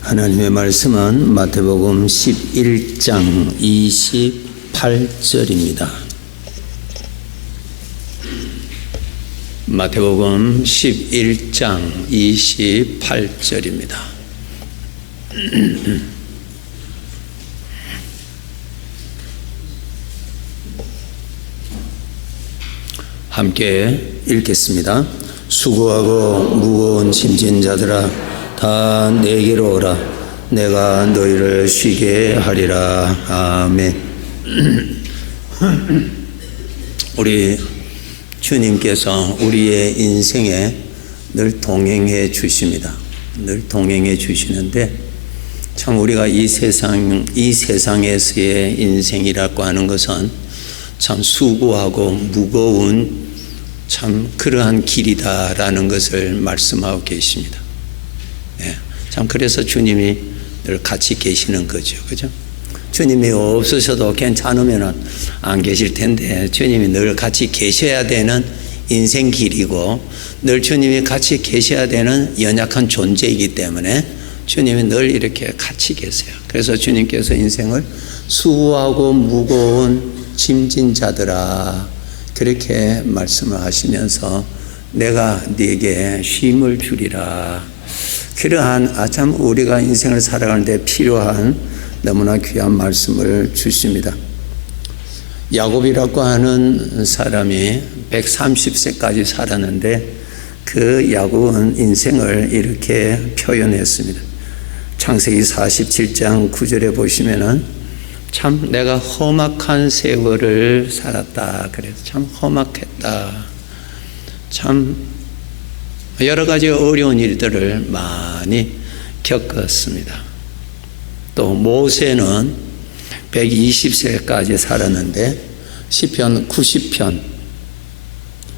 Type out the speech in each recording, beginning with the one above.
하나님의 말씀은 마태복음 11장 28절입니다. 마태복음 11장 28절입니다. 함께 읽겠습니다. 수고하고 무거운 짐진 자들아 다 내게로 오라. 내가 너희를 쉬게 하리라. 아멘. 우리 주님께서 우리의 인생에 늘 동행해 주십니다. 늘 동행해 주시는데 참 우리가 이 세상에서의 인생이라고 하는 것은 참 수고하고 무거운 참 그러한 길이다라는 것을 말씀하고 계십니다. 예, 참 그래서 주님이 늘 같이 계시는 거죠. 그죠? 주님이 없으셔도 괜찮으면 안 계실 텐데 주님이 늘 같이 계셔야 되는 인생 길이고 늘 주님이 같이 계셔야 되는 연약한 존재이기 때문에 주님이 늘 이렇게 같이 계세요. 그래서 주님께서 인생을 수고하고 무거운 짐진 자들아 그렇게 말씀을 하시면서 내가 네게 쉼을 주리라. 그러한 참 우리가 인생을 살아가는데 필요한 너무나 귀한 말씀을 주십니다. 야곱이라고 하는 사람이 130세까지 살았는데 그 야곱은 인생을 이렇게 표현했습니다. 창세기 47장 9절에 보시면은 참 내가 험악한 세월을 살았다. 그래서 참 험악했다. 참 여러 가지 어려운 일들을 많이 겪었습니다. 또 모세는 120세까지 살았는데 시편 90편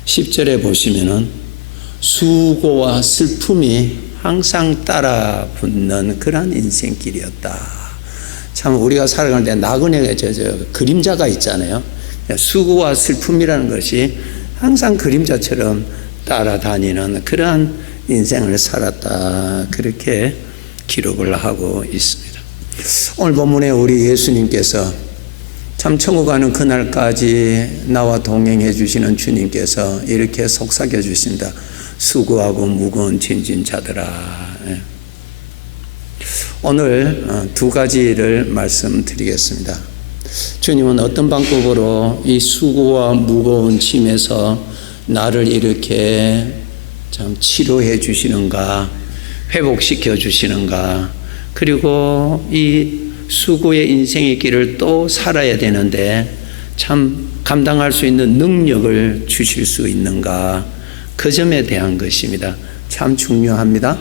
10절에 보시면은 수고와 슬픔이 항상 따라 붙는 그런 인생길이었다. 참 우리가 살아가는데 나그네가 그림자가 있잖아요. 수고와 슬픔이라는 것이 항상 그림자처럼 따라다니는 그러한 인생을 살았다. 그렇게 기록을 하고 있습니다. 오늘 본문에 우리 예수님께서 참 천국 가는 그날까지 나와 동행해 주시는 주님께서 이렇게 속삭여 주신다. 수고하고 무거운 짐진 자들아. 오늘 두 가지를 말씀드리겠습니다. 주님은 어떤 방법으로 이 수고와 무거운 짐에서 나를 이렇게 참 치료해 주시는가, 회복시켜 주시는가, 그리고 이 수고의 인생의 길을 또 살아야 되는데 참 감당할 수 있는 능력을 주실 수 있는가, 그 점에 대한 것입니다. 참 중요합니다.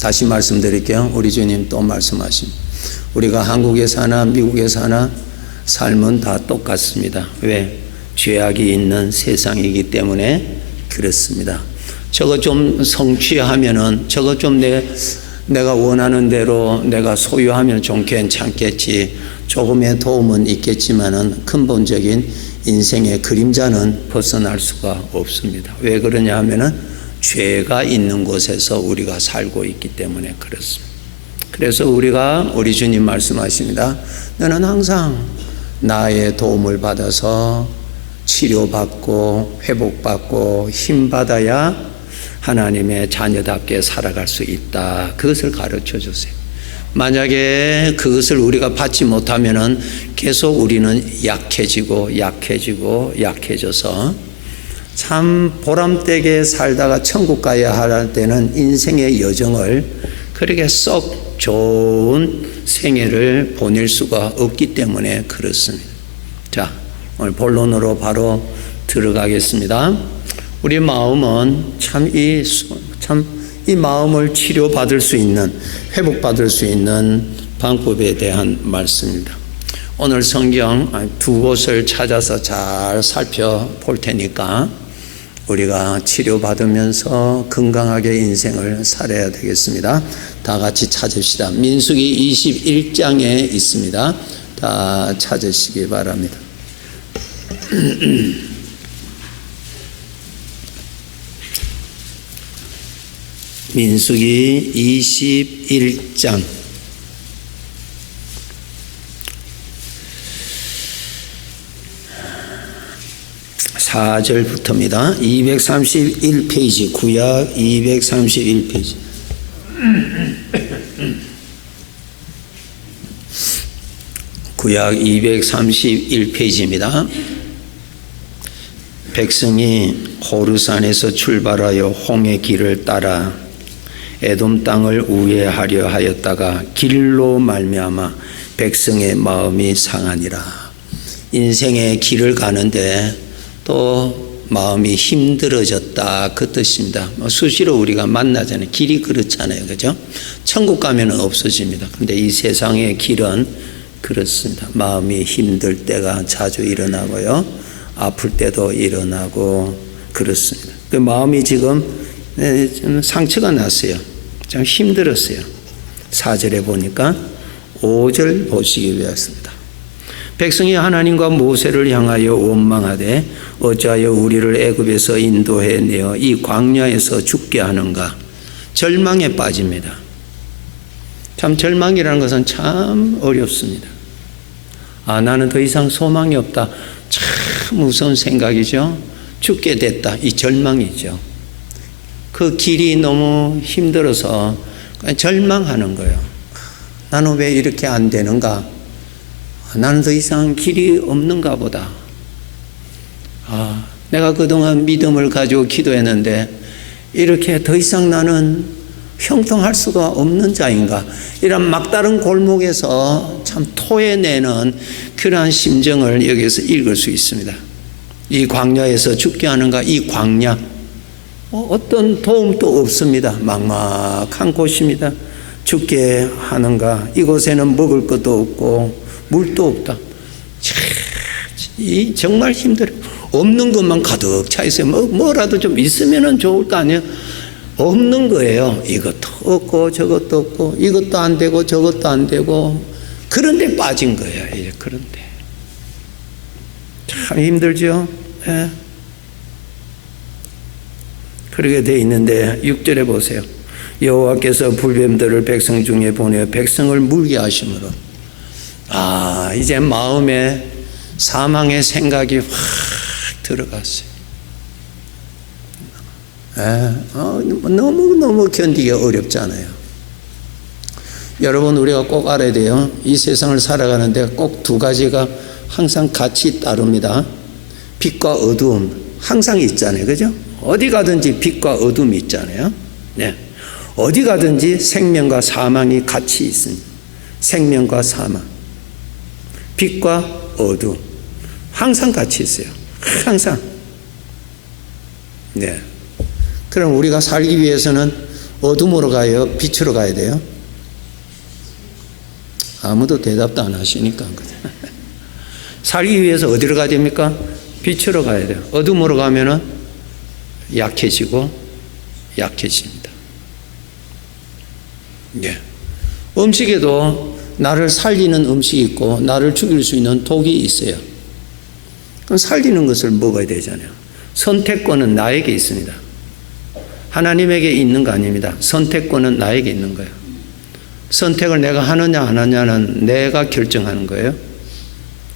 다시 말씀드릴게요. 우리 주님 또 말씀하십니다. 우리가 한국에 사나 미국에 사나 삶은 다 똑같습니다. 왜? 죄악이 있는 세상이기 때문에 그렇습니다. 저거 좀 성취하면은 저거 좀 내가 원하는 대로 내가 소유하면 좀 괜찮겠지. 조금의 도움은 있겠지만은 근본적인 인생의 그림자는 벗어날 수가 없습니다. 왜 그러냐 하면은 죄가 있는 곳에서 우리가 살고 있기 때문에 그렇습니다. 그래서 우리 주님 말씀하십니다. 너는 항상 나의 도움을 받아서 치료받고 회복받고 힘받아야 하나님의 자녀답게 살아갈 수 있다. 그것을 가르쳐 주세요. 만약에 그것을 우리가 받지 못하면은 계속 우리는 약해져서 참 보람되게 살다가 천국 가야 할 때는 인생의 여정을 그렇게 썩 좋은 생애를 보낼 수가 없기 때문에 그렇습니다. 자, 오늘 본론으로 바로 들어가겠습니다. 우리 마음은 참 이 마음을 치료받을 수 있는, 회복받을 수 있는 방법에 대한 말씀입니다. 오늘 성경 두 곳을 찾아서 잘 살펴볼 테니까 우리가 치료받으면서 건강하게 인생을 살아야 되겠습니다. 다 같이 찾읍시다. 민수기 21장에 있습니다. 다 찾으시기 바랍니다. 민수기 21장 4절부터입니다. 231페이지, 구약 231페이지. 구약 231페이지입니다. 백성이 호르산에서 출발하여 홍해 길을 따라 에돔 땅을 우회하려 하였다가 길로 말미암아 백성의 마음이 상하니라. 인생의 길을 가는데 또 마음이 힘들어졌다, 그 뜻입니다. 수시로 우리가 만나잖아요. 길이 그렇잖아요, 그죠? 천국 가면 없어집니다. 근데 이 세상의 길은 그렇습니다. 마음이 힘들 때가 자주 일어나고요, 아플 때도 일어나고 그렇습니다. 그 마음이 지금 상처가 났어요. 참 힘들었어요. 4절에 보니까 5절 보시기 위해서입니다. 백성이 하나님과 모세를 향하여 원망하되 어찌하여 우리를 애굽에서 인도해 내어 이 광야에서 죽게 하는가. 절망에 빠집니다. 참 절망이라는 것은 참 어렵습니다. 나는 더 이상 소망이 없다. 참 무서운 생각이죠. 죽게 됐다, 이 절망이죠. 그 길이 너무 힘들어서 절망하는 거예요. 나는 왜 이렇게 안 되는가? 나는 더 이상 길이 없는가 보다. 내가 그동안 믿음을 가지고 기도했는데 이렇게 더 이상 나는 형통할 수가 없는 자인가? 이런 막다른 골목에서 참 토해내는 그러한 심정을 여기서 읽을 수 있습니다. 이 광야에서 죽게 하는가? 이 광야 어떤 도움도 없습니다. 막막한 곳입니다. 죽게 하는가? 이곳에는 먹을 것도 없고 물도 없다. 정말 힘들어요. 없는 것만 가득 차 있어요. 뭐라도 좀 있으면 좋을 거 아니에요. 없는 거예요. 이것도 없고 저것도 없고 이것도 안 되고 저것도 안 되고 그런데 빠진 거예요. 그런데 참 힘들죠. 예. 그렇게 돼 있는데 6절에 보세요. 여호와께서 불뱀들을 백성 중에 보내어 백성을 물게 하심으로 이제 마음에 사망의 생각이 확 들어갔어요. 너무너무 견디기 어렵잖아요. 여러분, 우리가 꼭 알아야 돼요. 이 세상을 살아가는데 꼭 두 가지가 항상 같이 따릅니다. 빛과 어두움 항상 있잖아요, 그죠? 어디 가든지 빛과 어둠이 있잖아요. 네. 어디 가든지 생명과 사망이 같이 있습니다. 생명과 사망, 빛과 어둠 항상 같이 있어요. 항상. 네. 그럼 우리가 살기 위해서는 어둠으로 가요, 빛으로 가야 돼요? 아무도 대답도 안 하시니까. 살기 위해서 어디로 가야 됩니까? 빛으로 가야 돼요. 어둠으로 가면은 약해지고 약해집니다. 예. 음식에도 나를 살리는 음식이 있고 나를 죽일 수 있는 독이 있어요. 그럼 살리는 것을 먹어야 되잖아요. 선택권은 나에게 있습니다. 하나님에게 있는 거 아닙니다. 선택권은 나에게 있는 거예요. 선택을 내가 하느냐 안 하냐는 내가 결정하는 거예요.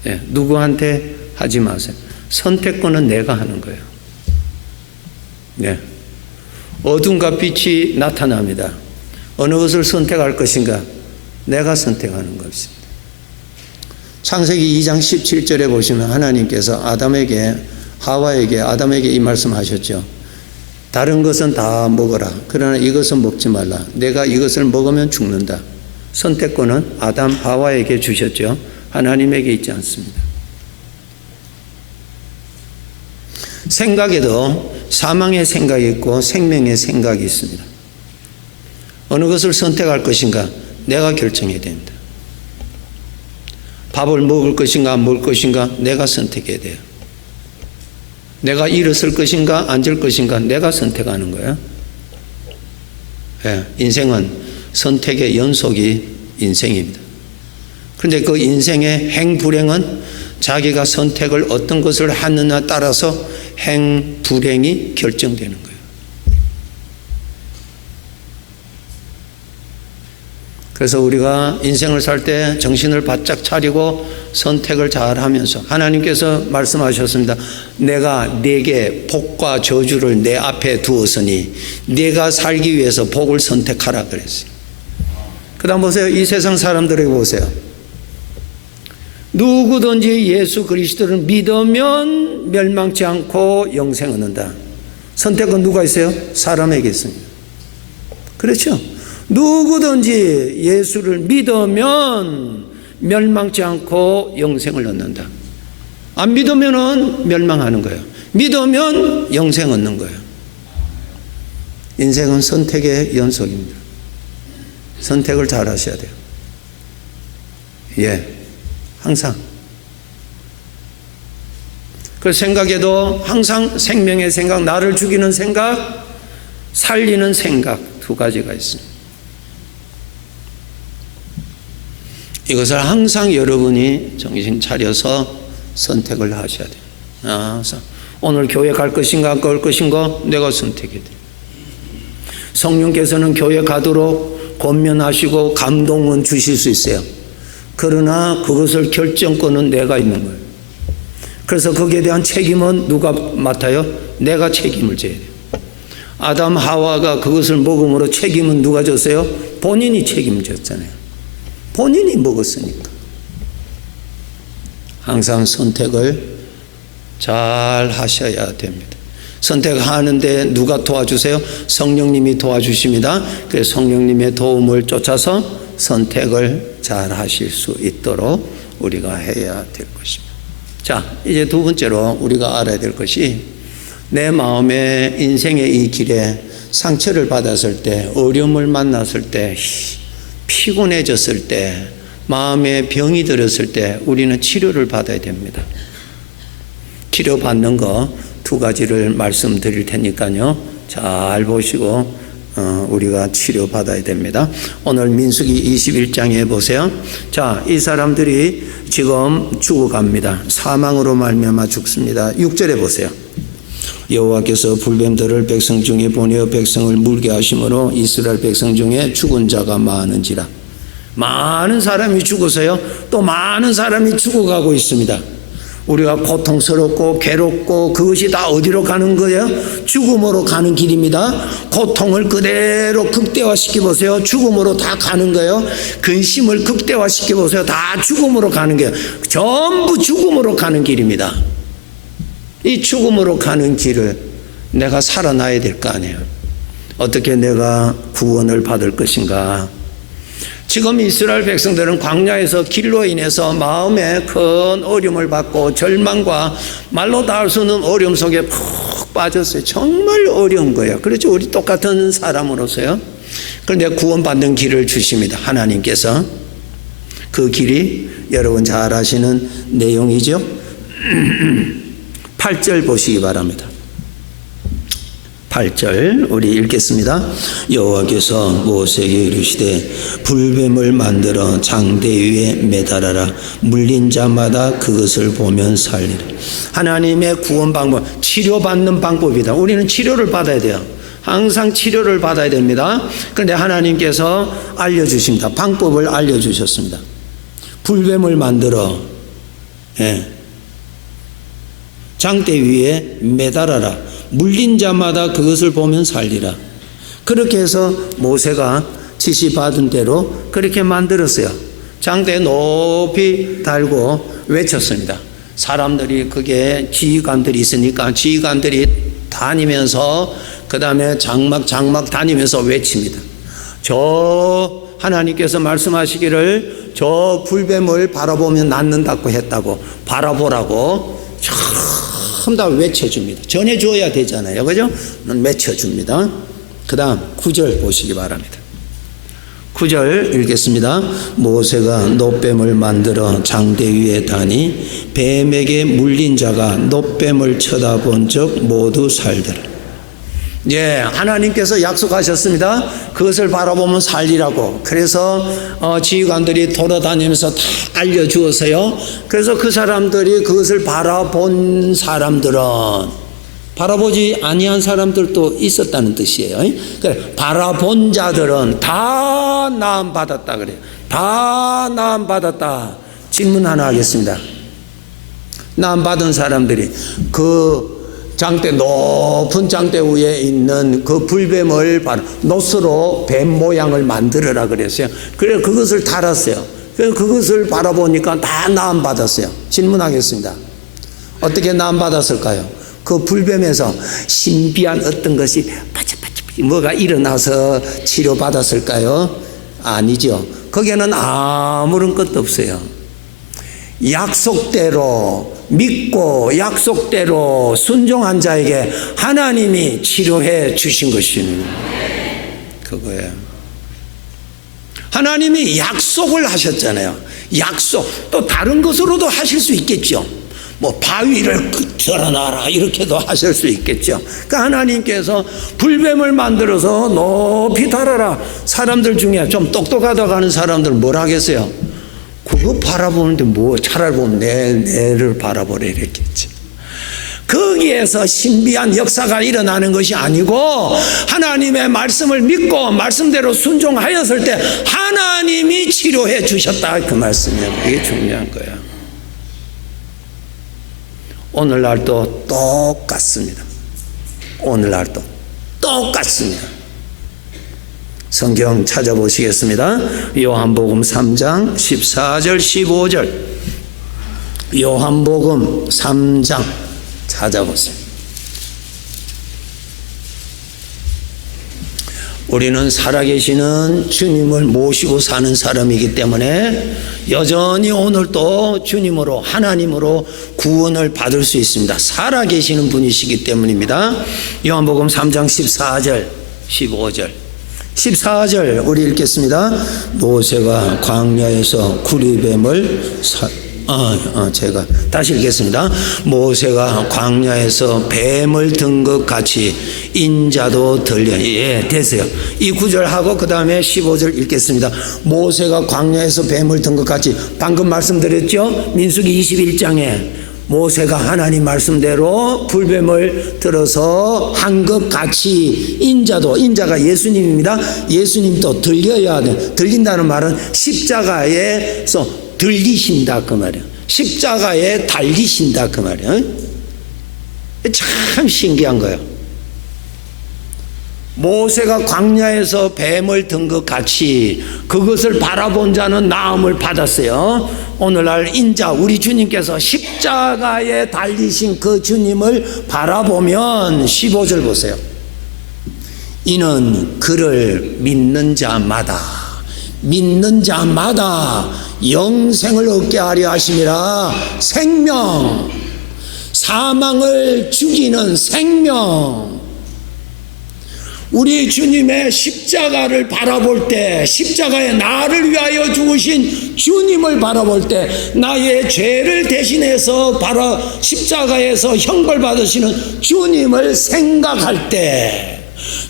예, 누구한테 하지 마세요. 선택권은 내가 하는 거예요. 예. 어둠과 빛이 나타납니다. 어느 것을 선택할 것인가? 내가 선택하는 것입니다. 창세기 2장 17절에 보시면 하나님께서 아담에게 이 말씀하셨죠. 다른 것은 다 먹어라. 그러나 이것은 먹지 말라. 내가 이것을 먹으면 죽는다. 선택권은 아담 하와에게 주셨죠. 하나님에게 있지 않습니다. 생각에도 사망의 생각이 있고 생명의 생각이 있습니다. 어느 것을 선택할 것인가? 내가 결정해야 됩니다. 밥을 먹을 것인가 안 먹을 것인가? 내가 선택해야 돼요. 내가 일어설 것인가 앉을 것인가? 내가 선택하는 거예요. 예, 인생은 선택의 연속이 인생입니다. 그런데 그 인생의 행불행은 자기가 선택을 어떤 것을 하느냐 따라서 행불행이 결정되는 거예요. 그래서 우리가 인생을 살 때 정신을 바짝 차리고 선택을 잘 하면서 하나님께서 말씀하셨습니다. 내가 네게 복과 저주를 내 앞에 두었으니 네가 살기 위해서 복을 선택하라 그랬어요. 그 다음 보세요. 이 세상 사람들에게 보세요. 누구든지 예수 그리스도를 믿으면 멸망치 않고 영생을 얻는다. 선택은 누가 있어요? 사람에게 있습니다. 그렇죠? 누구든지 예수를 믿으면 멸망치 않고 영생을 얻는다. 안 믿으면 멸망하는 거예요. 믿으면 영생 얻는 거예요. 인생은 선택의 연속입니다. 선택을 잘 하셔야 돼요. 예, 항상. 그 생각에도 항상 생명의 생각, 나를 죽이는 생각, 살리는 생각 두 가지가 있습니다. 이것을 항상 여러분이 정신 차려서 선택을 하셔야 돼요. 항상. 오늘 교회 갈 것인가 안 갈 것인가 내가 선택해야 돼요. 성령께서는 교회 가도록 권면하시고 감동은 주실 수 있어요. 그러나 그것을 결정권은 내가 있는 거예요. 그래서 거기에 대한 책임은 누가 맡아요? 내가 책임을 져야 돼요. 아담 하와가 그것을 먹음으로 책임은 누가 졌어요? 본인이 책임졌잖아요. 본인이 먹었으니까. 항상 선택을 잘 하셔야 됩니다. 선택하는데 누가 도와주세요? 성령님이 도와주십니다. 그래서 성령님의 도움을 쫓아서 선택을 잘 하실 수 있도록 우리가 해야 될 것입니다. 자, 이제 두 번째로 우리가 알아야 될 것이 내 마음에 인생의 이 길에 상처를 받았을 때, 어려움을 만났을 때, 피곤해졌을 때, 마음에 병이 들었을 때 우리는 치료를 받아야 됩니다. 치료받는 거 두 가지를 말씀드릴 테니까요. 잘 보시고 우리가 치료받아야 됩니다. 오늘 민수기 21장에 보세요. 자, 이 사람들이 지금 죽어갑니다. 사망으로 말미암아 죽습니다. 6절에 보세요. 여호와께서 불뱀들을 백성 중에 보내어 백성을 물게 하심으로 이스라엘 백성 중에 죽은 자가 많은지라. 많은 사람이 죽어서요. 또 많은 사람이 죽어가고 있습니다. 우리가 고통스럽고 괴롭고 그것이 다 어디로 가는 거예요? 죽음으로 가는 길입니다. 고통을 그대로 극대화시켜 보세요. 죽음으로 다 가는 거예요. 근심을 극대화시켜 보세요. 다 죽음으로 가는 거예요. 전부 죽음으로 가는 길입니다. 이 죽음으로 가는 길을 내가 살아나야 될 거 아니에요. 어떻게 내가 구원을 받을 것인가? 지금 이스라엘 백성들은 광야에서 길로 인해서 마음에 큰 어려움을 받고 절망과 말로 다 할 수 없는 어려움 속에 푹 빠졌어요. 정말 어려운 거예요. 그렇죠. 우리 똑같은 사람으로서요. 그런데 구원받는 길을 주십니다. 하나님께서. 그 길이 여러분 잘 아시는 내용이죠. 8절 보시기 바랍니다. 8절 우리 읽겠습니다. 여호와께서 모세에게 이르시되 불뱀을 만들어 장대 위에 매달아라. 물린 자마다 그것을 보면 살리라. 하나님의 구원 방법, 치료받는 방법이다. 우리는 치료를 받아야 돼요. 항상 치료를 받아야 됩니다. 그런데 하나님께서 알려주십니다. 방법을 알려주셨습니다. 불뱀을 만들어 장대 위에 매달아라. 물린 자마다 그것을 보면 살리라. 그렇게 해서 모세가 지시받은 대로 그렇게 만들었어요. 장대에 높이 달고 외쳤습니다. 사람들이 그게 지휘관들이 있으니까 지휘관들이 다니면서 그 다음에 장막 다니면서 외칩니다. 저 하나님께서 말씀하시기를 저 불뱀을 바라보면 낫는다고 했다고 바라보라고 전부 다 외쳐줍니다. 전해줘야 되잖아요. 그죠? 외쳐줍니다. 그 다음 9절 보시기 바랍니다. 9절 읽겠습니다. 모세가 놋뱀을 만들어 장대 위에 다니 뱀에게 물린 자가 놋뱀을 쳐다본 적 모두 살더라. 예, 하나님께서 약속하셨습니다. 그것을 바라보면 살리라고. 그래서 지휘관들이 돌아다니면서 다 알려주었어요. 그래서 그 사람들이 그것을 바라본 사람들은 바라보지 아니한 사람들도 있었다는 뜻이에요. 그래, 바라본 자들은 다 나음 받았다 그래요. 다 나음 받았다. 질문 하나 하겠습니다. 나음 받은 사람들이 그 장대, 높은 장대 위에 있는 그 불뱀을 노스로 뱀 모양을 만들어라 그랬어요. 그래 그것을 달았어요. 그래서 그것을 바라보니까 다 나음 받았어요. 질문하겠습니다. 어떻게 나음 받았을까요? 그 불뱀에서 신비한 어떤 것이 뭐가 일어나서 치료받았을까요? 아니죠. 거기에는 아무런 것도 없어요. 약속대로 믿고 약속대로 순종한 자에게 하나님이 치료해 주신 것입니다. 그거예요. 하나님이 약속을 하셨잖아요. 약속. 또 다른 것으로도 하실 수 있겠죠. 뭐 바위를 털어놔라 이렇게도 하실 수 있겠죠. 그러니까 하나님께서 불뱀을 만들어서 높이 달아라. 사람들 중에 좀 똑똑하다고 하는 사람들은 뭘 하겠어요? 그거 바라보는데 뭐 차라리 보면 내를 바라보래 이랬겠지. 거기에서 신비한 역사가 일어나는 것이 아니고 하나님의 말씀을 믿고 말씀대로 순종하였을 때 하나님이 치료해 주셨다 그 말씀이에요. 이게 중요한 거예요. 오늘날도 똑같습니다. 오늘날도 똑같습니다. 성경 찾아보시겠습니다. 요한복음 3장 14절 15절 요한복음 3장 찾아보세요. 우리는 살아계시는 주님을 모시고 사는 사람이기 때문에 여전히 오늘도 주님으로 하나님으로 구원을 받을 수 있습니다. 살아계시는 분이시기 때문입니다. 요한복음 3장 14절 15절 14절 우리 읽겠습니다. 모세가 광야에서 구리뱀을 제가 다시 읽겠습니다. 모세가 광야에서 뱀을 든 것 같이 인자도 들려. 예, 됐어요. 이 구절하고 그 다음에 15절 읽겠습니다. 모세가 광야에서 뱀을 든 것 같이 방금 말씀드렸죠. 민수기 21장에 모세가 하나님 말씀대로 불뱀을 들어서 한 것 같이 인자가 예수님입니다. 예수님도 들려야 돼. 들린다는 말은 십자가에서 들리신다 그 말이에요. 십자가에 달리신다 그 말이에요. 참 신기한 거예요. 모세가 광야에서 뱀을 든 것 같이 그것을 바라본 자는 나음을 받았어요. 오늘날 인자 우리 주님께서 십자가에 달리신 그 주님을 바라보면 15절 보세요. 이는 그를 믿는 자마다 영생을 얻게 하려 하심이라. 생명, 사망을 죽이는 생명. 우리 주님의 십자가를 바라볼 때, 십자가에 나를 위하여 죽으신 주님을 바라볼 때, 나의 죄를 대신해서 십자가에서 형벌받으시는 주님을 생각할 때,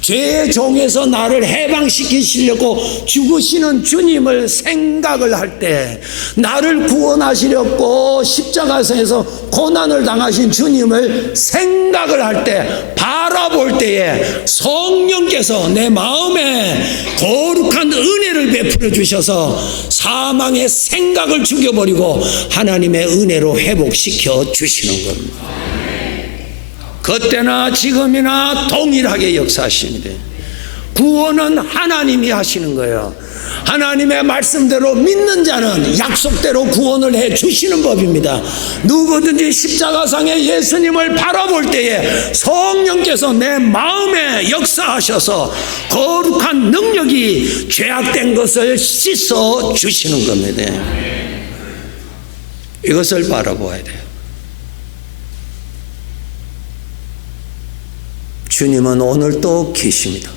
죄의 종에서 나를 해방시키시려고 죽으시는 주님을 생각을 할 때, 나를 구원하시려고 십자가에서 고난을 당하신 주님을 생각을 할 때, 바라볼 때에 성령께서 내 마음에 거룩한 은혜를 베풀어 주셔서 사망의 생각을 죽여버리고 하나님의 은혜로 회복시켜 주시는 겁니다. 그때나 지금이나 동일하게 역사하십니다. 구원은 하나님이 하시는 거예요. 하나님의 말씀대로 믿는 자는 약속대로 구원을 해 주시는 법입니다. 누구든지 십자가상의 예수님을 바라볼 때에 성령께서 내 마음에 역사하셔서 거룩한 능력이 죄악된 것을 씻어 주시는 겁니다. 이것을 바라보아야 돼요. 주님은 오늘도 계십니다.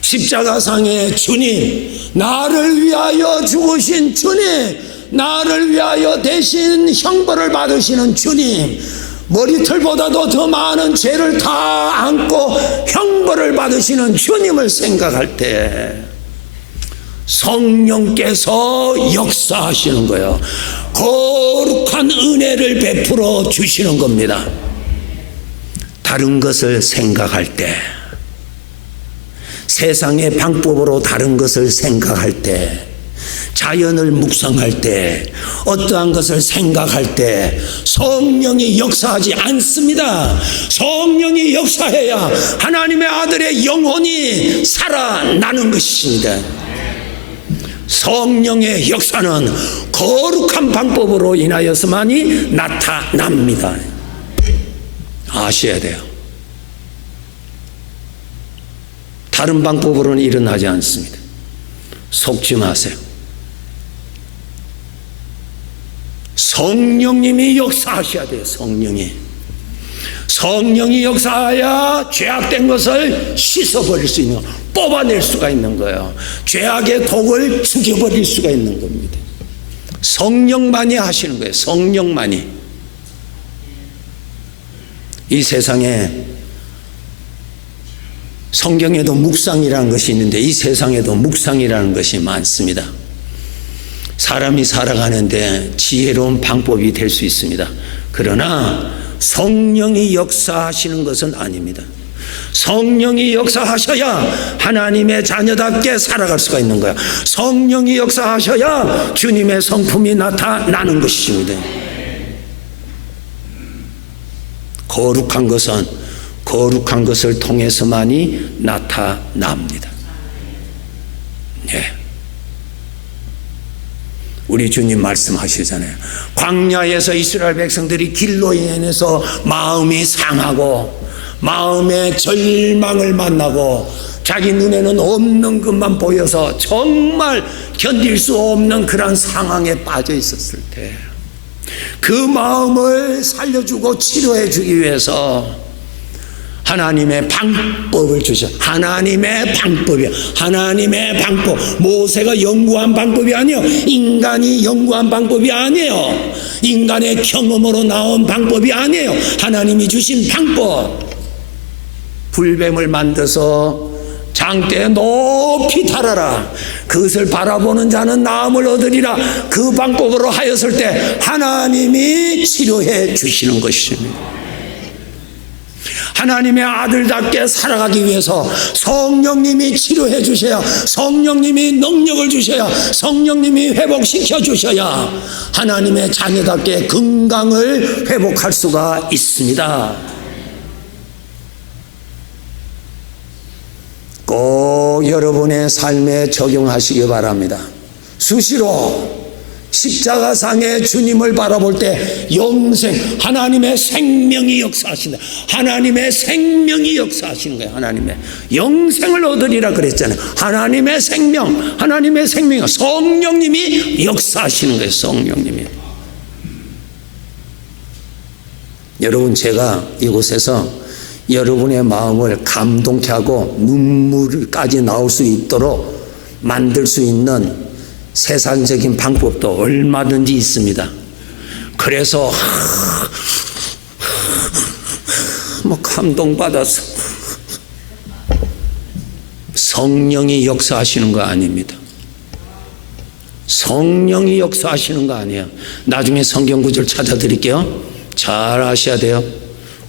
십자가상의 주님, 나를 위하여 죽으신 주님, 나를 위하여 대신 형벌을 받으시는 주님, 머리털보다도 더 많은 죄를 다 안고 형벌을 받으시는 주님을 생각할 때 성령께서 역사하시는 거예요. 거룩한 은혜를 베풀어 주시는 겁니다. 다른 것을 생각할 때, 세상의 방법으로 다른 것을 생각할 때, 자연을 묵상할 때, 어떠한 것을 생각할 때 성령이 역사하지 않습니다. 성령이 역사해야 하나님의 아들의 영혼이 살아나는 것입니다. 성령의 역사는 거룩한 방법으로 인하여서만이 나타납니다. 아셔야 돼요. 다른 방법으로는 일어나지 않습니다. 속지 마세요. 성령님이 역사하셔야 돼요. 성령이 역사해야 죄악된 것을 씻어버릴 수 있는, 뽑아낼 수가 있는 거예요. 죄악의 독을 죽여버릴 수가 있는 겁니다. 성령만이 하시는 거예요. 성령만이. 이 세상에 성경에도 묵상이라는 것이 있는데 이 세상에도 묵상이라는 것이 많습니다. 사람이 살아가는데 지혜로운 방법이 될 수 있습니다. 그러나 성령이 역사하시는 것은 아닙니다. 성령이 역사하셔야 하나님의 자녀답게 살아갈 수가 있는 거야. 성령이 역사하셔야 주님의 성품이 나타나는 것입니다. 거룩한 것은 거룩한 것을 통해서만이 나타납니다. 예. 우리 주님 말씀하시잖아요. 광야에서 이스라엘 백성들이 길로 인해서 마음이 상하고 마음의 절망을 만나고 자기 눈에는 없는 것만 보여서 정말 견딜 수 없는 그런 상황에 빠져 있었을 때 그 마음을 살려주고 치료해 주기 위해서 하나님의 방법을 주셔. 하나님의 방법이야. 하나님의 방법. 모세가 연구한 방법이 아니에요. 인간이 연구한 방법이 아니에요. 인간의 경험으로 나온 방법이 아니에요. 하나님이 주신 방법. 불뱀을 만들어서 장대에 높이 달아라. 그것을 바라보는 자는 나음을 얻으리라. 그 방법으로 하였을 때 하나님이 치료해 주시는 것입니다. 하나님의 아들답게 살아가기 위해서 성령님이 치료해 주셔야, 성령님이 능력을 주셔야, 성령님이 회복시켜 주셔야 하나님의 자녀답게 건강을 회복할 수가 있습니다. 꼭 여러분의 삶에 적용하시기 바랍니다. 수시로 십자가상의 주님을 바라볼 때 영생, 하나님의 생명이 역사하신다. 하나님의 생명이 역사하시는 거예요. 하나님의 영생을 얻으리라 그랬잖아요. 하나님의 생명, 하나님의 생명, 성령님이 역사하시는 거예요. 성령님이. 여러분, 제가 이곳에서 여러분의 마음을 감동케 하고 눈물까지 나올 수 있도록 만들 수 있는 세상적인 방법도 얼마든지 있습니다. 그래서 감동받아서 성령이 역사하시는 거 아닙니다. 성령이 역사하시는 거 아니에요. 나중에 성경 구절 찾아드릴게요. 잘 아셔야 돼요.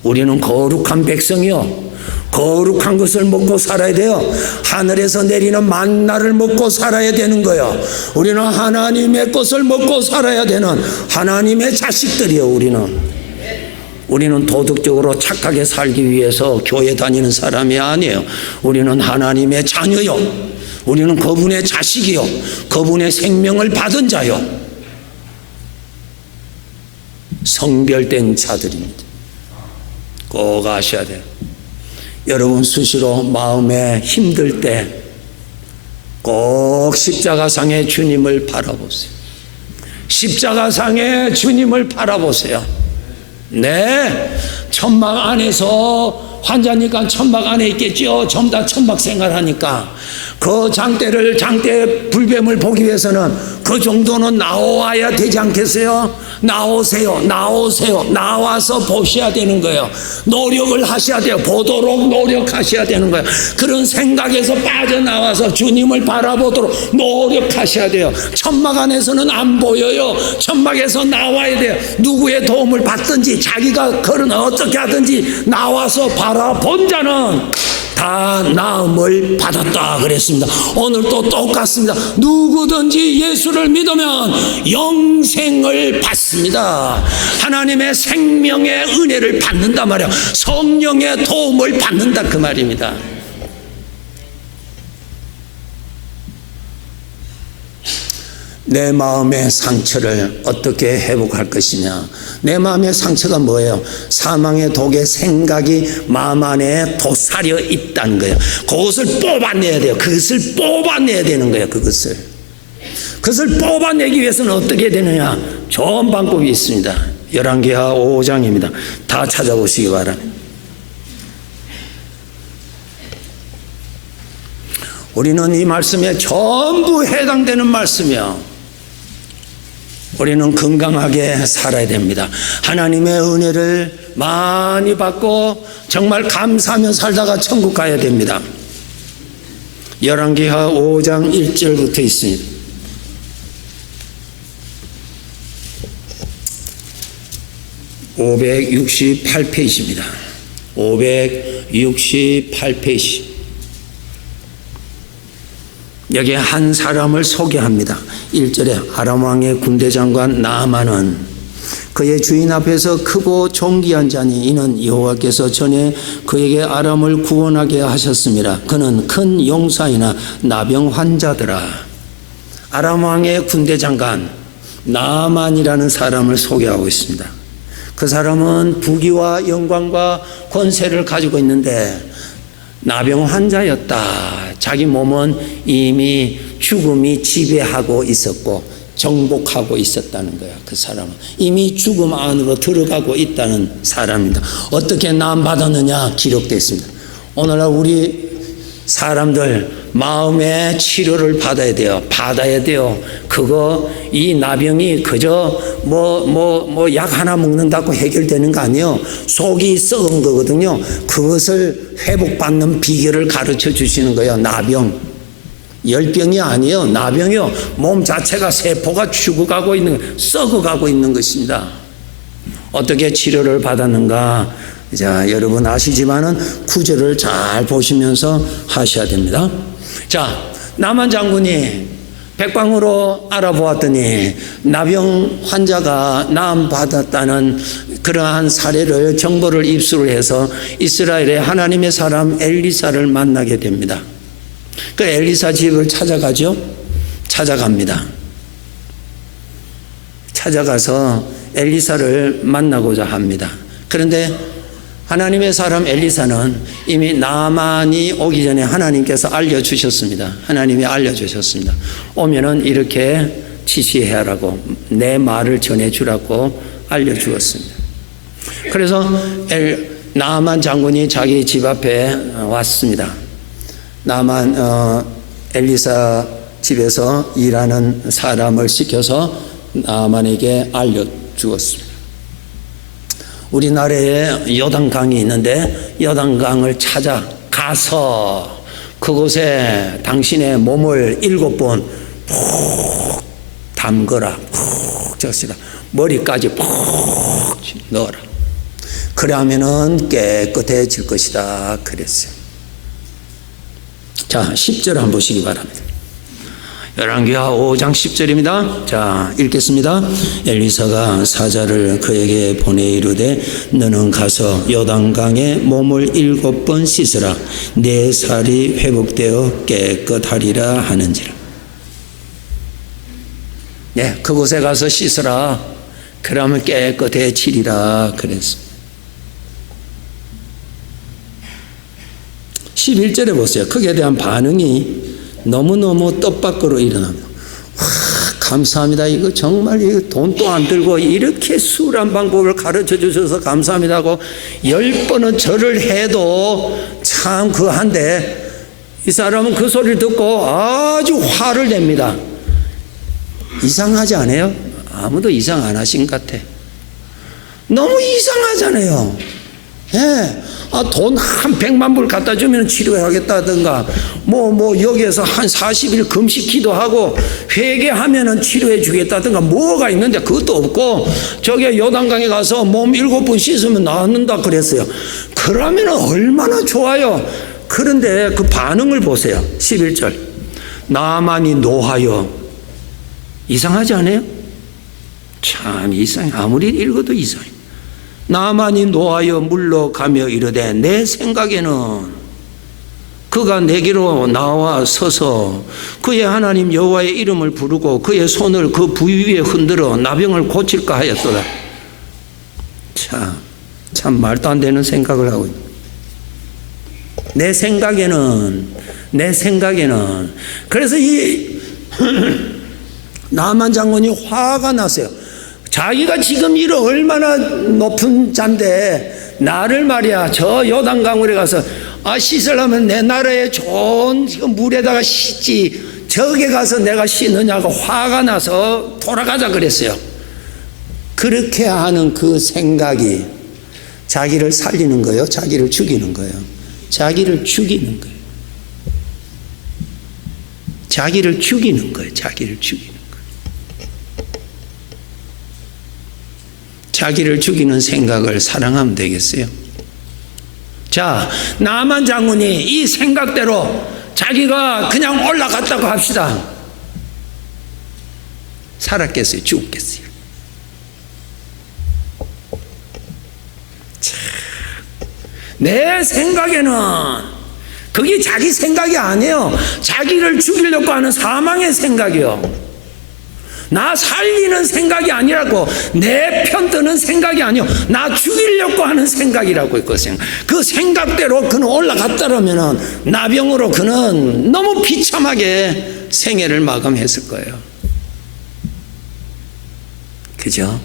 우리는 거룩한 백성이요, 거룩한 것을 먹고 살아야 돼요. 하늘에서 내리는 만나를 먹고 살아야 되는 거예요. 우리는 하나님의 것을 먹고 살아야 되는 하나님의 자식들이요. 우리는 도덕적으로 착하게 살기 위해서 교회 다니는 사람이 아니에요. 우리는 하나님의 자녀요, 우리는 그분의 자식이요, 그분의 생명을 받은 자요, 성별된 자들입니다. 꼭 아셔야 돼요. 여러분, 수시로 마음에 힘들 때 꼭 십자가상의 주님을 바라보세요. 십자가상의 주님을 바라보세요. 네, 천막 안에서 환자니까 천막 안에 있겠죠. 전부 다 천막 생활하니까. 그 장대 불뱀을 보기 위해서는 그 정도는 나와야 되지 않겠어요? 나오세요. 나와서 보셔야 되는 거예요. 노력을 하셔야 돼요. 보도록 노력하셔야 되는 거예요. 그런 생각에서 빠져나와서 주님을 바라보도록 노력하셔야 돼요. 천막 안에서는 안 보여요. 천막에서 나와야 돼요. 누구의 도움을 받든지 자기가 어떻게 하든지 나와서 바라본 자는 다 나음을 받았다 그랬습니다. 오늘도 똑같습니다. 누구든지 예수를 믿으면 영생을 받습니다. 하나님의 생명의 은혜를 받는다 말이야. 성령의 도움을 받는다 그 말입니다. 내 마음의 상처를 어떻게 회복할 것이냐. 내 마음의 상처가 뭐예요? 사망의 독의 생각이 마음 안에 도사려 있다는 거예요. 그것을 뽑아내야 돼요. 그것을 뽑아내야 되는 거예요. 그것을 뽑아내기 위해서는 어떻게 되느냐. 좋은 방법이 있습니다. 열왕기하 5장입니다. 다 찾아보시기 바랍니다. 우리는 이 말씀에 전부 해당되는 말씀이요. 우리는 건강하게 살아야 됩니다. 하나님의 은혜를 많이 받고 정말 감사하며 살다가 천국 가야 됩니다. 열왕기하 5장 1절부터 있습니다. (568페이지입니다) 568페이지. 여기 한 사람을 소개합니다. 1절에 아람 왕의 군대 장관 나아만은 그의 주인 앞에서 크고 존귀한 자니 이는 여호와께서 전에 그에게 아람을 구원하게 하셨습니다. 그는 큰 용사이나 나병 환자더라. 아람 왕의 군대 장관 나아만이라는 사람을 소개하고 있습니다. 그 사람은 부귀와 영광과 권세를 가지고 있는데 나병 환자였다. 자기 몸은 이미 죽음이 지배하고 있었고 정복하고 있었다는 거야. 그 사람은 이미 죽음 안으로 들어가고 있다는 사람입니다. 어떻게 남 받았느냐 기록되어 있습니다. 오늘날 우리 사람들 마음의 치료를 받아야 돼요. 그거 이 나병이 그저 약 하나 먹는다고 해결되는 거 아니에요. 속이 썩은 거거든요. 그것을 회복받는 비결을 가르쳐 주시는 거예요. 나병. 열병이 아니에요. 나병이요. 몸 자체가 세포가 죽어가고 썩어가고 있는 것입니다. 어떻게 치료를 받았는가? 자, 여러분 아시지만은 구절을 잘 보시면서 하셔야 됩니다. 자, 나만 장군이 백방으로 알아보았더니 나병 환자가 나음 받았다는 그러한 사례를 정보를 입수를 해서 이스라엘의 하나님의 사람 엘리사를 만나게 됩니다. 그 엘리사 집을 찾아갑니다. 찾아가서 엘리사를 만나고자 합니다. 그런데 하나님의 사람 엘리사는 이미 나만이 오기 전에 하나님께서 알려주셨습니다. 하나님이 알려주셨습니다. 오면은 이렇게 지시해라고 내 말을 전해주라고 알려주었습니다. 그래서 나만 장군이 자기 집 앞에 왔습니다. 엘리사 집에서 일하는 사람을 시켜서 나만에게 알려주었습니다. 우리나라에 요단강이 있는데 요단강을 찾아가서 그곳에 당신의 몸을 7번 푹 담거라. 푹 젖시라. 머리까지 푹 넣어라. 그러면은 깨끗해질 것이다 그랬어요. 자, 10절 한번 보시기 바랍니다. 열왕기하 5장 10절입니다. 자, 읽겠습니다. 엘리사가 사자를 그에게 보내 이르되 너는 가서 요단강에 몸을 7번 씻으라. 내 살이 회복되어 깨끗하리라 하는지라. 네, 그곳에 가서 씻으라. 그러면 깨끗해지리라 그랬습니다. 11절에 보세요. 거기에 대한 반응이 너무너무 뜻밖으로 일어납니다. 와, 감사합니다. 이거 정말 돈도 안 들고 이렇게 수월한 방법을 가르쳐 주셔서 감사합니다 하고 10번은 절을 해도 참 그한데 이 사람은 그 소리를 듣고 아주 화를 냅니다. 이상하지 않아요? 아무도 이상 안 하신 것 같아. 너무 이상하잖아요. 예. 돈 한 100만 불 갖다 주면 치료하겠다든가, 여기에서 한 40일 금식 기도하고 회개하면은 치료해 주겠다든가, 뭐가 있는데 그것도 없고, 저기 요단강에 가서 몸 7번 씻으면 나는다 그랬어요. 그러면 얼마나 좋아요. 그런데 그 반응을 보세요. 11절. 나만이 노하여. 이상하지 않아요? 참 이상해. 아무리 읽어도 이상해. 나만이 노하여 물러가며 이르되 내 생각에는 그가 내게로 나와 서서 그의 하나님 여호와의 이름을 부르고 그의 손을 그 부위 위에 흔들어 나병을 고칠까 하였도다. 참 말도 안 되는 생각을 하고 있다. 내 생각에는 그래서 이 나만 장군이 화가 났어요. 자기가 지금 이런 얼마나 높은 자인데 나를 말이야 저 요단강물에 가서 씻으려면 내 나라에 좋은 지금 물에다가 씻지, 저기 가서 내가 씻느냐고 화가 나서 돌아가자 그랬어요. 그렇게 하는 그 생각이 자기를 살리는 거예요? 자기를 죽이는 거예요? 자기를 죽이는 거예요. 자기를 죽이는 거예요. 자기를 죽이는 거예요. 자기를 죽이는 생각을 사랑하면 되겠어요? 자, 나만 장군이 이 생각대로 자기가 그냥 올라갔다고 합시다. 살았겠어요? 죽었겠어요? 내 생각에는 그게 자기 생각이 아니에요. 자기를 죽이려고 하는 사망의 생각이요. 나 살리는 생각이 아니라고, 내 편 드는 생각이 아니요, 나 죽이려고 하는 생각이라고 있거든요. 그 생각대로 그는 올라갔다라면 나병으로 그는 너무 비참하게 생애를 마감했을 거예요. 그죠?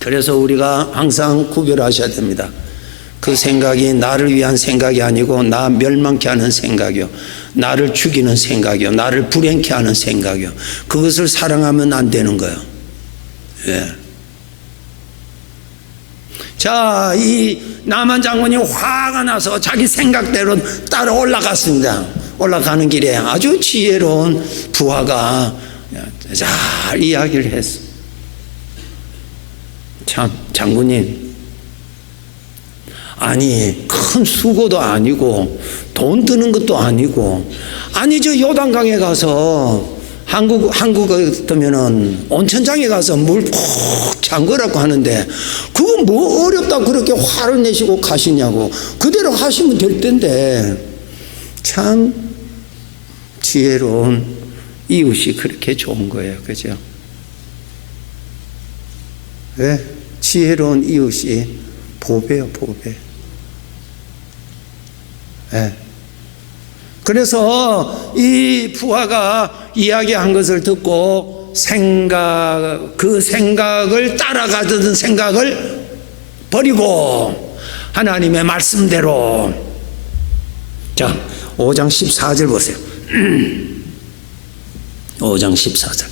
그래서 우리가 항상 구별하셔야 됩니다. 그 생각이 나를 위한 생각이 아니고 나 멸망케 하는 생각이요, 나를 죽이는 생각이요, 나를 불행케 하는 생각이요. 그것을 사랑하면 안 되는 거예요. 예. 자, 이 나만 장군이 화가 나서 자기 생각대로 따라 올라갔습니다. 올라가는 길에 아주 지혜로운 부하가 잘 이야기를 했어. 참, 장군님, 아니 큰 수고도 아니고 돈 드는 것도 아니고, 아니 저 요단강에 가서 한국 같으면은 온천장에 가서 물 푹 잠그라고 하는데 그거 뭐 어렵다고 그렇게 화를 내시고 가시냐고. 그대로 하시면 될 텐데. 참 지혜로운 이웃이 그렇게 좋은 거예요. 그죠? 왜? 지혜로운 이웃이 보배요, 보배. 예. 그래서 이 부하가 이야기한 것을 듣고 그 생각을 따라가던 생각을 버리고 하나님의 말씀대로, 자 5장 14절 보세요. 5장 14절.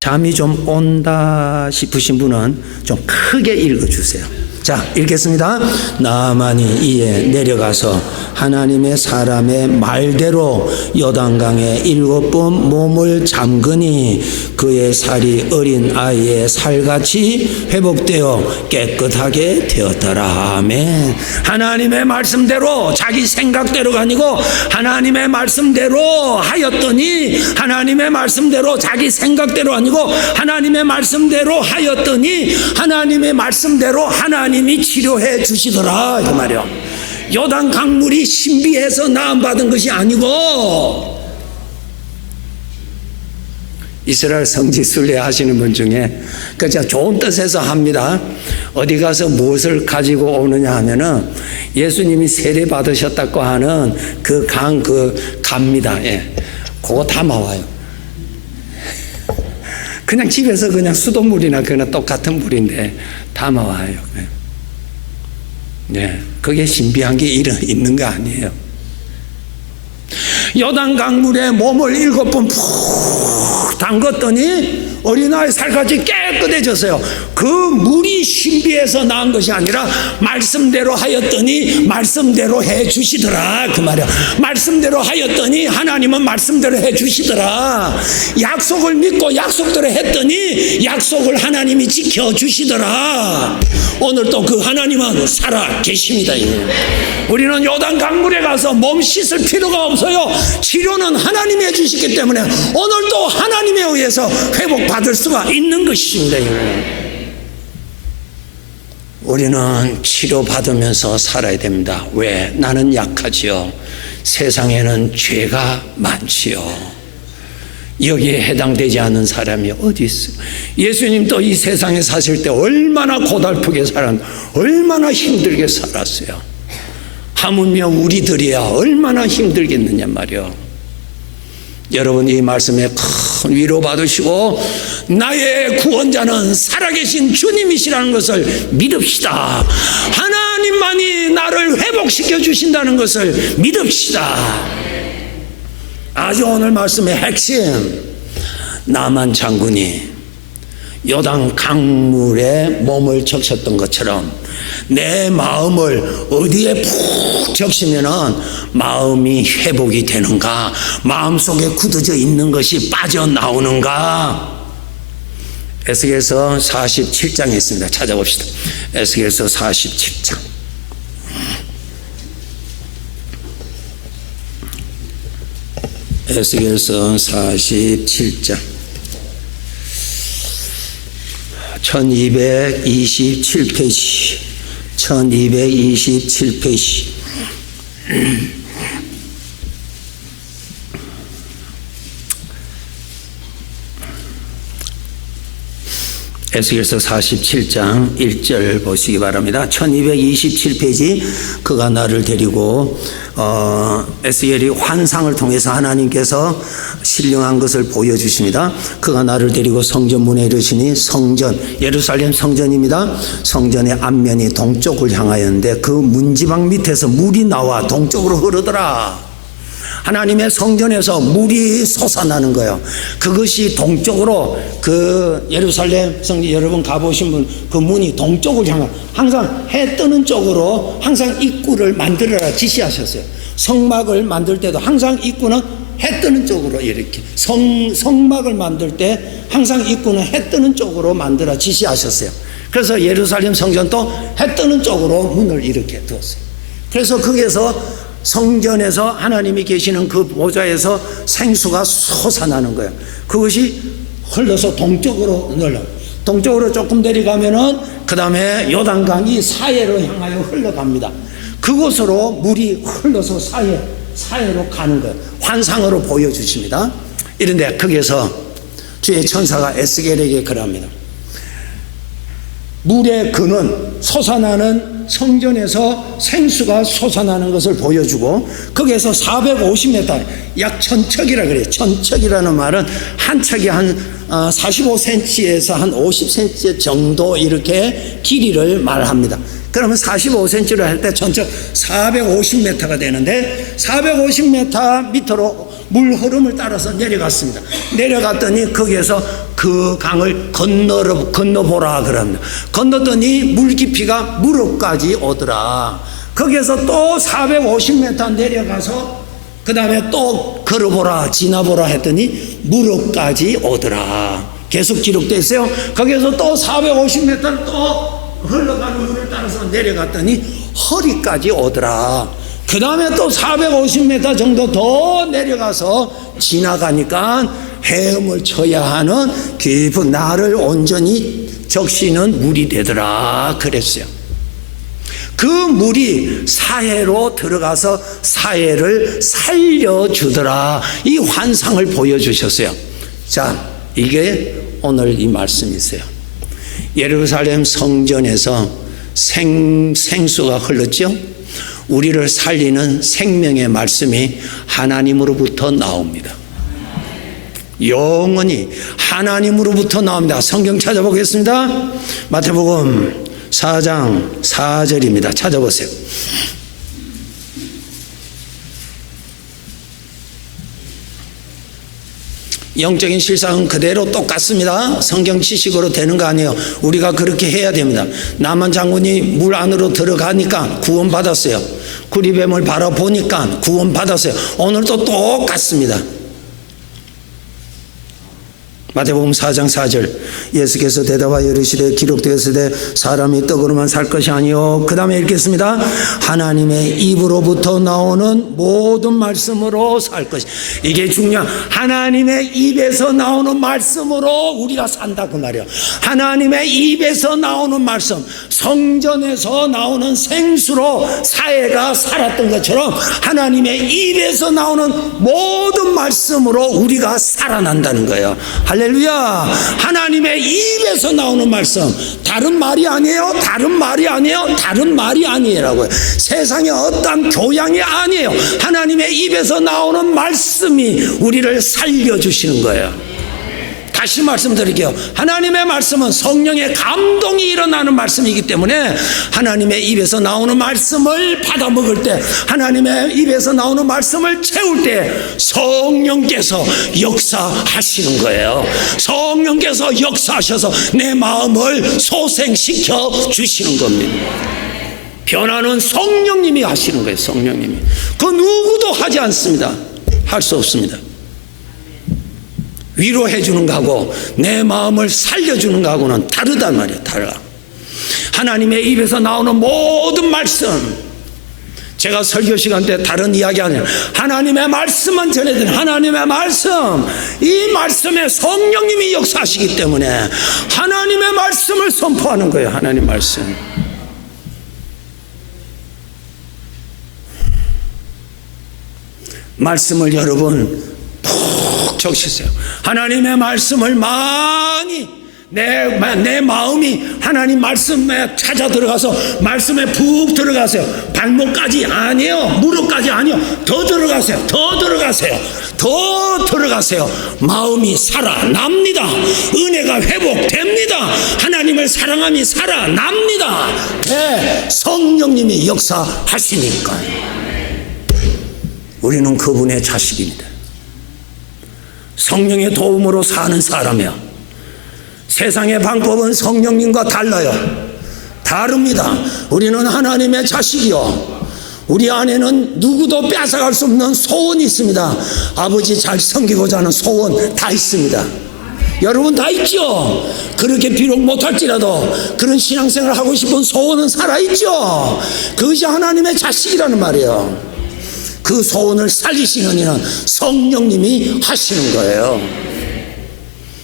잠이 좀 온다 싶으신 분은 좀 크게 읽어주세요. 자, 읽겠습니다. 나만이 이에 내려가서 하나님의 사람의 말대로 요단강에 7번 몸을 잠그니 그의 살이 어린 아이의 살같이 회복되어 깨끗하게 되었더라. 아멘. 하나님의 말씀대로, 자기 생각대로가 아니고 하나님의 말씀대로 하였더니, 하나님의 말씀대로, 자기 생각대로 아니고 하나님의 말씀대로 하였더니 하나님의 말씀대로 하나님이 치료해 주시더라, 그 말이요. 요단 강물이 신비해서 나음받은 것이 아니고, 이스라엘 성지 순례 하시는 분 중에 그냥 좋은 뜻에서 합니다. 어디 가서 무엇을 가지고 오느냐 하면은 예수님이 세례 받으셨다고 하는 그 갑니다. 예. 그거 담아와요. 그냥 집에서 그냥 수돗물이나 그냥 똑같은 물인데 담아와요. 네, 그게 신비한 게 있는 거 아니에요. 요단 강물에 몸을 7번 푹 담갔더니 어린아이 살같이 깨끗해졌어요. 그 물이 신비해서 나은 것이 아니라 말씀대로 하였더니 말씀대로 해 주시더라 그 말이야. 말씀대로 하였더니 하나님은 말씀대로 해 주시더라. 약속을 믿고 약속대로 했더니 약속을 하나님이 지켜 주시더라. 오늘 또 그 하나님은 살아 계십니다. 우리는 요단 강물에 가서 몸 씻을 필요가 없어요. 치료는 하나님이 해주시기 때문에 오늘 또 하나님에 의해서 회복받을 수가 있는 것입니다. 우리는 치료받으면서 살아야 됩니다. 왜? 나는 약하지요. 세상에는 죄가 많지요. 여기에 해당되지 않는 사람이 어디 있어요? 예수님도 이 세상에 사실 때 얼마나 고달프게 살았는데 얼마나 힘들게 살았어요. 하물며 우리들이야 얼마나 힘들겠느냐 말이요. 여러분 이 말씀에 큰 위로 받으시고 나의 구원자는 살아계신 주님이시라는 것을 믿읍시다. 하나님만이 나를 회복시켜 주신다는 것을 믿읍시다. 아주 오늘 말씀의 핵심, 나만 장군이 요단 강물에 몸을 적셨던 것처럼 내 마음을 어디에 푹 적시면은 마음이 회복이 되는가, 마음속에 굳어져 있는 것이 빠져나오는가. 에스겔서 47장에 있습니다. 찾아봅시다. 에스겔서 47장. 에스겔서 47장 1227페이지 1227페이지 에스겔서 47장 1절 보시기 바랍니다. 1227페이지 그가 나를 데리고 에스겔이 환상을 통해서 하나님께서 신령한 것을 보여주십니다. 그가 나를 데리고 성전 문에 이르시니 성전, 예루살렘 성전입니다. 성전의 앞면이 동쪽을 향하였는데 그 문지방 밑에서 물이 나와 동쪽으로 흐르더라. 하나님의 성전에서 물이 솟아나는 거예요. 그것이 동쪽으로, 그 예루살렘 성전 여러분 가보신 분, 그 문이 동쪽을 향한, 항상 해 뜨는 쪽으로 항상 입구를 만들어라 지시하셨어요. 성막을 만들 때도 항상 입구는 해 뜨는 쪽으로, 이렇게 성막을 만들 때 항상 입구는 해 뜨는 쪽으로 만들어 지시하셨어요. 그래서 예루살렘 성전도 해 뜨는 쪽으로 문을 이렇게 두었어요. 그래서 거기에서 성전에서 하나님이 계시는 그 보좌에서 생수가 솟아나는 거예요. 그것이 흘러서 동쪽으로 늘러, 동쪽으로 조금 내려가면은 그 다음에 요단강이 사해로 향하여 흘러갑니다. 그곳으로 물이 흘러서 사해로 가는 거예요. 환상으로 보여주십니다. 이런데 거기에서 주의 천사가 에스겔에게 그럽니다. 물의 근원, 솟아나는 성전에서 생수가 솟아나는 것을 보여주고, 거기에서 450m, 약 1000척이라 그래요. 1000척이라는 말은 한 척이 한 45cm에서 한 50cm 정도 이렇게 길이를 말합니다. 그러면 45cm를 할 때 전체 450m가 되는데 450m 밑으로 물 흐름을 따라서 내려갔습니다. 내려갔더니 거기에서 그 강을 건너보라 그럽니다. 건넜더니 물 깊이가 무릎까지 오더라. 거기에서 또 450m 내려가서 그 다음에 또 걸어보라 지나보라 했더니 무릎까지 오더라. 계속 기록되어 있어요. 거기에서 또 450m를 또 흘러가는 물을 따라서 내려갔더니 허리까지 오더라. 그 다음에 또 450m 정도 더 내려가서 지나가니까 헤엄을 쳐야 하는 깊은 나를 온전히 적시는 물이 되더라 그랬어요. 그 물이 사해로 들어가서 사해를 살려주더라. 이 환상을 보여주셨어요. 자, 이게 오늘 이 말씀이세요. 예루살렘 성전에서 생수가 흘렀죠. 우리를 살리는 생명의 말씀이 하나님으로부터 나옵니다. 영원히 하나님으로부터 나옵니다. 성경 찾아보겠습니다. 마태복음 4장 4절입니다. 찾아보세요. 영적인 실상은 그대로 똑같습니다. 성경 지식으로 되는 거 아니에요. 우리가 그렇게 해야 됩니다. 나만 장군이 물 안으로 들어가니까 구원받았어요. 구리뱀을 바라보니까 구원받았어요. 오늘도 똑같습니다. 마태복음 4장 4절 예수께서 대답하여 이르시되 기록되었으되 사람이 떡으로만 살 것이 아니요 그 다음에 읽겠습니다. 하나님의 입으로부터 나오는 모든 말씀으로 살 것이. 이게 중요한, 하나님의 입에서 나오는 말씀으로 우리가 산다 그 말이에요. 하나님의 입에서 나오는 말씀, 성전에서 나오는 생수로 사회가 살았던 것처럼 하나님의 입에서 나오는 모든 말씀으로 우리가 살아난다는 거예요. 할렐루야. 하나님의 입에서 나오는 말씀, 다른 말이 아니에요. 다른 말이 아니에요. 다른 말이 아니에요라고요. 세상의 어떤 교양이 아니에요. 하나님의 입에서 나오는 말씀이 우리를 살려주시는 거예요. 다시 말씀드릴게요. 하나님의 말씀은 성령의 감동이 일어나는 말씀이기 때문에 하나님의 입에서 나오는 말씀을 받아 먹을 때, 하나님의 입에서 나오는 말씀을 채울 때 성령께서 역사하시는 거예요. 성령께서 역사하셔서 내 마음을 소생시켜 주시는 겁니다. 변화는 성령님이 하시는 거예요. 성령님이. 그 누구도 하지 않습니다. 할 수 없습니다. 위로해 주는 거하고 내 마음을 살려주는 거하고는 다르단 말이에요. 달라. 하나님의 입에서 나오는 모든 말씀, 제가 설교 시간 때 다른 이야기 아니에요. 하나님의 말씀만 전해드리는 하나님의 말씀, 이 말씀에 성령님이 역사하시기 때문에 하나님의 말씀을 선포하는 거예요. 하나님 말씀. 말씀을 여러분 푹 적시세요. 하나님의 말씀을 많이, 내 마음이 하나님 말씀에 찾아 들어가서 말씀에 푹 들어가세요. 발목까지 아니에요. 무릎까지 아니에요. 더 들어가세요. 더 들어가세요. 더 들어가세요. 마음이 살아납니다. 은혜가 회복됩니다. 하나님을 사랑함이 살아납니다. 네, 성령님이 역사하시니까. 우리는 그분의 자식입니다. 성령의 도움으로 사는 사람이야. 세상의 방법은 성령님과 달라요. 다릅니다. 우리는 하나님의 자식이요. 우리 안에는 누구도 뺏어갈 수 없는 소원이 있습니다. 아버지 잘 섬기고자 하는 소원 다 있습니다. 여러분 다 있죠? 그렇게 비록 못할지라도 그런 신앙생활을 하고 싶은 소원은 살아있죠? 그것이 하나님의 자식이라는 말이에요. 그 소원을 살리시는 이는 성령님이 하시는 거예요.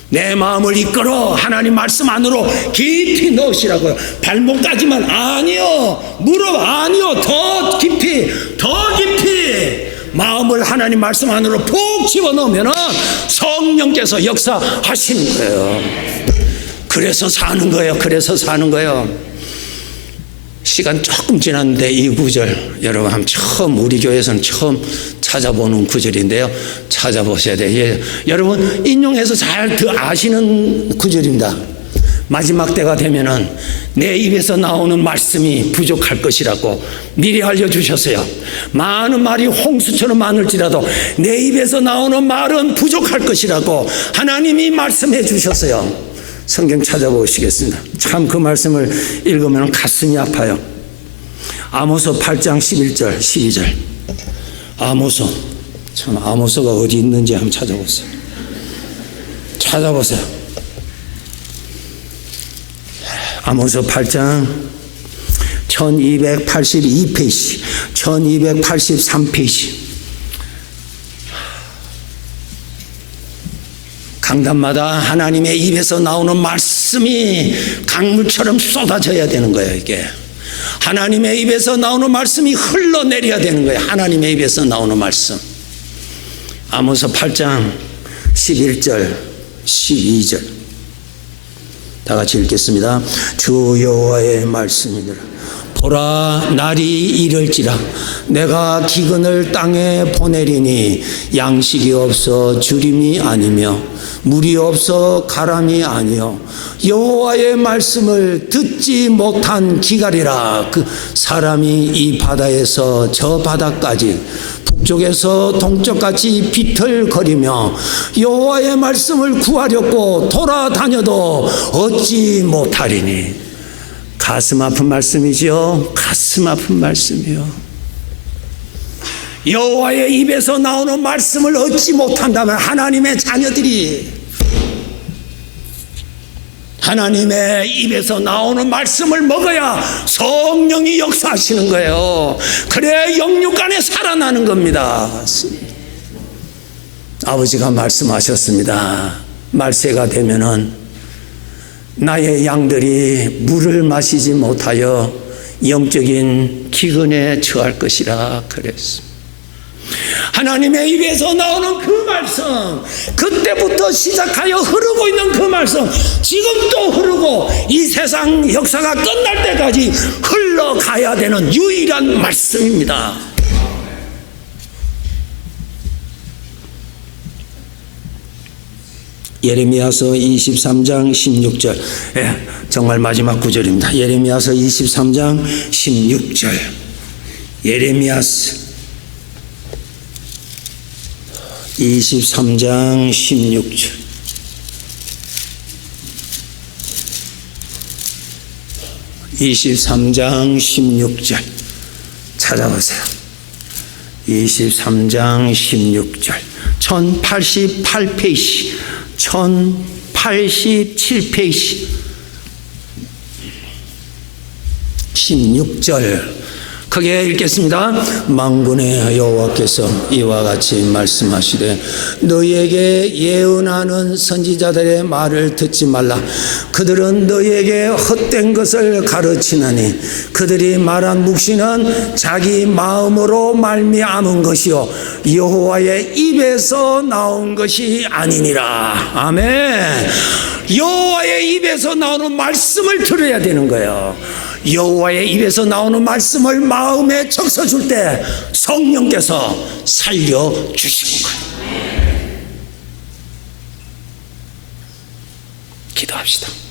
내 마음을 이끌어 하나님 말씀 안으로 깊이 넣으시라고요. 발목까지만 아니요. 무릎 아니요. 더 깊이, 더 깊이 마음을 하나님 말씀 안으로 푹 집어넣으면 성령께서 역사하시는 거예요. 그래서 사는 거예요. 그래서 사는 거예요. 시간 조금 지났는데 이 구절 여러분 처음 우리 교회에서는 처음 찾아보는 구절인데요. 찾아보셔야 돼요. 예, 여러분 인용해서 잘 아시는 구절입니다. 마지막 때가 되면은 내 입에서 나오는 말씀이 부족할 것이라고 미리 알려주셨어요. 많은 말이 홍수처럼 많을지라도 내 입에서 나오는 말은 부족할 것이라고 하나님이 말씀해 주셨어요. 성경 찾아보시겠습니다. 참 그 말씀을 읽으면 가슴이 아파요. 아모스 8장 11절 12절. 아모스, 참 아모스가 어디 있는지 한번 찾아보세요. 찾아보세요. 아모스 8장 1282페이지 1283페이지. 강단마다 하나님의 입에서 나오는 말씀이 강물처럼 쏟아져야 되는 거예요. 이게 하나님의 입에서 나오는 말씀이 흘러내려야 되는 거예요. 하나님의 입에서 나오는 말씀. 아모스 8장 11절 12절 다 같이 읽겠습니다. 주 여호와의 말씀이니라. 보라 날이 이를지라 내가 기근을 땅에 보내리니 양식이 없어 주림이 아니며 물이 없어 가람이 아니요 여호와의 말씀을 듣지 못한 기갈이라. 그 사람이 이 바다에서 저 바다까지 북쪽에서 동쪽까지 비틀거리며 여호와의 말씀을 구하려고 돌아다녀도 얻지 못하리니. 가슴 아픈 말씀이지요. 가슴 아픈 말씀이요. 여호와의 입에서 나오는 말씀을 얻지 못한다면 하나님의 자녀들이 하나님의 입에서 나오는 말씀을 먹어야 성령이 역사하시는 거예요. 그래야 영육 안에 살아나는 겁니다. 아버지가 말씀하셨습니다. 말세가 되면은 나의 양들이 물을 마시지 못하여 영적인 기근에 처할 것이라 그랬습니다. 하나님의 입에서 나오는 그 말씀, 그때부터 시작하여 흐르고 있는 그 말씀, 지금도 흐르고 이 세상 역사가 끝날 때까지 흘러가야 되는 유일한 말씀입니다. 예레미야서 23장 16절, 정말 마지막 구절입니다. 예레미야서 23장 16절. 예레미야서 23장 16절. 찾아보세요. 23장 16절. 1088페이지. 1087페이지. 16절. 크게 읽겠습니다. 만군의 여호와께서 이와 같이 말씀하시되 너희에게 예언하는 선지자들의 말을 듣지 말라. 그들은 너희에게 헛된 것을 가르치나니 그들이 말한 묵시는 자기 마음으로 말미암은 것이요 여호와의 입에서 나온 것이 아니니라. 아멘. 여호와의 입에서 나오는 말씀을 들어야 되는 거예요. 여호와의 입에서 나오는 말씀을 마음에 적셔줄 때 성령께서 살려주시는 거예요. 기도합시다.